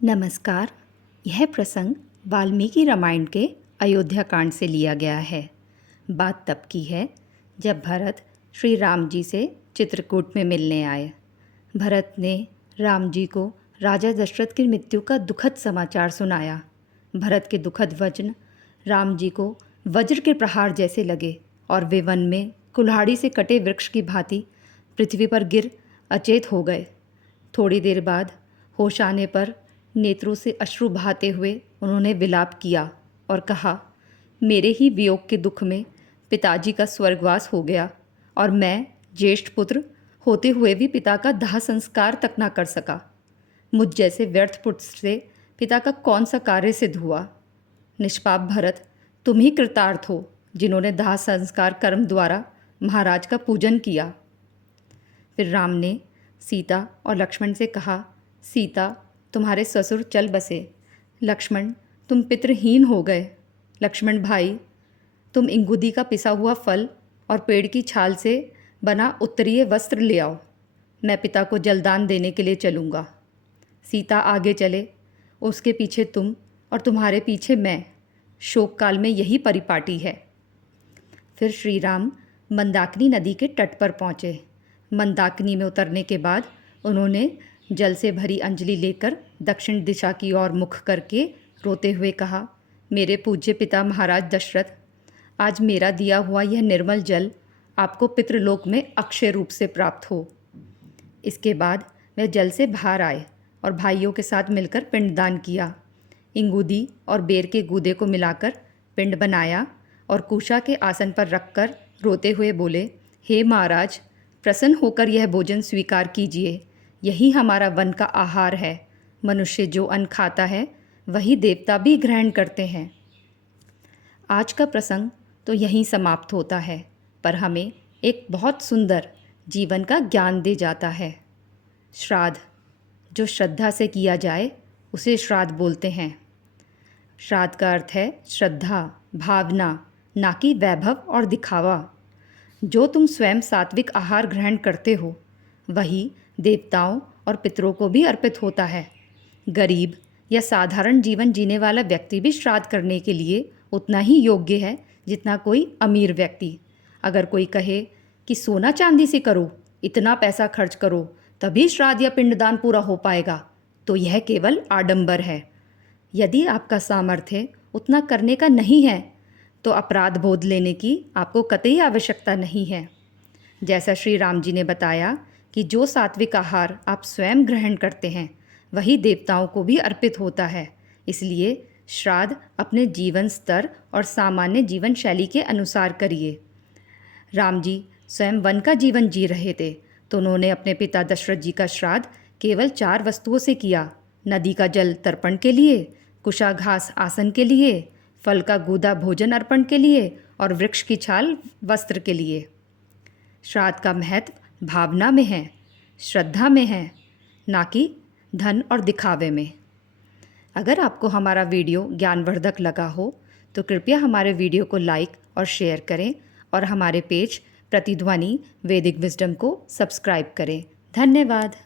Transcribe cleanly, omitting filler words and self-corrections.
नमस्कार। यह प्रसंग वाल्मीकि रामायण के अयोध्या कांड से लिया गया है। बात तब की है जब भरत श्री राम जी से चित्रकूट में मिलने आए। भरत ने राम जी को राजा दशरथ की मृत्यु का दुखद समाचार सुनाया। भरत के दुखद वचन राम जी को वज्र के प्रहार जैसे लगे और वे वन में कुल्हाड़ी से कटे वृक्ष की भांति पृथ्वी पर गिर अचेत हो गए। थोड़ी देर बाद होश आने पर नेत्रों से अश्रु बहाते हुए उन्होंने विलाप किया और कहा, मेरे ही वियोग के दुख में पिताजी का स्वर्गवास हो गया और मैं ज्येष्ठ पुत्र होते हुए भी पिता का दाह संस्कार तक ना कर सका। मुझ जैसे व्यर्थ पुत्र से पिता का कौन सा कार्य सिद्ध हुआ। निष्पाप भरत, तुम ही कृतार्थ हो जिन्होंने दाह संस्कार कर्म द्वारा महाराज का पूजन किया। फिर राम ने सीता और लक्ष्मण से कहा, सीता, तुम्हारे ससुर चल बसे। लक्ष्मण, तुम पितृहीन हो गए। लक्ष्मण भाई, तुम इंगुदी का पिसा हुआ फल और पेड़ की छाल से बना उत्तरीय वस्त्र ले आओ। मैं पिता को जलदान देने के लिए चलूँगा। सीता आगे चले, उसके पीछे तुम और तुम्हारे पीछे मैं। शोक काल में यही परिपाटी है। फिर श्री राम मंदाकिनी नदी के तट पर पहुँचे। मंदाकिनी में उतरने के बाद उन्होंने जल से भरी अंजलि लेकर दक्षिण दिशा की ओर मुख करके रोते हुए कहा, मेरे पूज्य पिता महाराज दशरथ, आज मेरा दिया हुआ यह निर्मल जल आपको पितृलोक में अक्षय रूप से प्राप्त हो। इसके बाद वह जल से बाहर आए और भाइयों के साथ मिलकर पिंडदान किया। इंगूदी और बेर के गूदे को मिलाकर पिंड बनाया और कुशा के आसन पर रखकर रोते हुए बोले, हे महाराज, प्रसन्न होकर यह भोजन स्वीकार कीजिए। यही हमारा वन का आहार है। मनुष्य जो अन्न खाता है वही देवता भी ग्रहण करते हैं। आज का प्रसंग तो यहीं समाप्त होता है, पर हमें एक बहुत सुंदर जीवन का ज्ञान दे जाता है। श्राद्ध जो श्रद्धा से किया जाए उसे श्राद्ध बोलते हैं। श्राद्ध का अर्थ है श्रद्धा, भावना, ना कि वैभव और दिखावा। जो तुम स्वयं सात्विक आहार ग्रहण करते हो वही देवताओं और पितरों को भी अर्पित होता है। गरीब या साधारण जीवन जीने वाला व्यक्ति भी श्राद्ध करने के लिए उतना ही योग्य है जितना कोई अमीर व्यक्ति। अगर कोई कहे कि सोना चांदी से करो, इतना पैसा खर्च करो तभी श्राद्ध या पिंडदान पूरा हो पाएगा, तो यह केवल आडंबर है। यदि आपका सामर्थ्य उतना करने का नहीं है तो अपराध बोध लेने की आपको कतई आवश्यकता नहीं है। जैसा श्री राम जी ने बताया कि जो सात्विक आहार आप स्वयं ग्रहण करते हैं वही देवताओं को भी अर्पित होता है। इसलिए श्राद्ध अपने जीवन स्तर और सामान्य जीवन शैली के अनुसार करिए। राम जी स्वयं वन का जीवन जी रहे थे तो उन्होंने अपने पिता दशरथ जी का श्राद्ध केवल 4 वस्तुओं से किया। नदी का जल तर्पण के लिए, कुशा घास आसन के लिए, फल का गूदा भोजन अर्पण के लिए और वृक्ष की छाल वस्त्र के लिए। श्राद्ध का महत्व भावना में है, श्रद्धा में है, ना कि धन और दिखावे में। अगर आपको हमारा वीडियो ज्ञानवर्धक लगा हो तो कृपया हमारे वीडियो को लाइक और शेयर करें और हमारे पेज प्रतिध्वनि वैदिक विजडम को सब्सक्राइब करें। धन्यवाद।